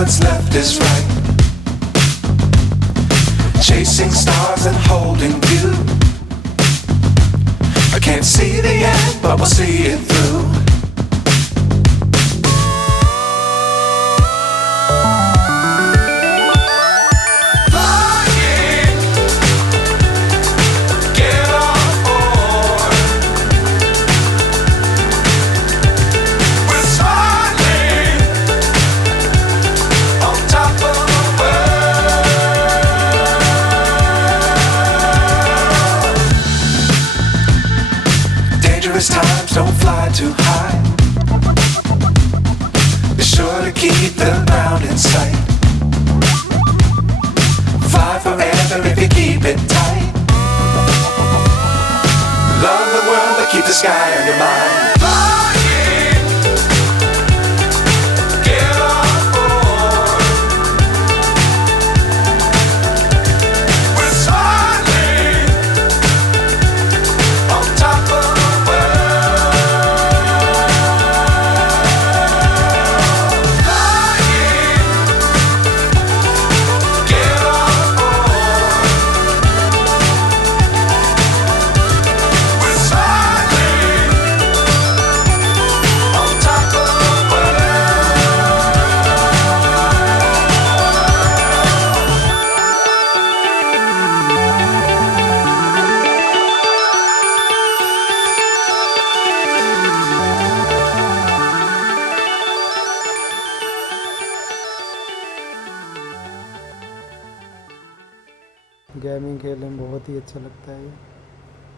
what's left is right. Chasing stars and holding you. I can't see the end, but we'll see it through. Times don't fly too high. Be sure to keep the ground in sight. Fly forever if you keep it tight. Love the world but keep the sky on your mind. Gaming खेलने में बहुत ही अच्छा लगता है ये।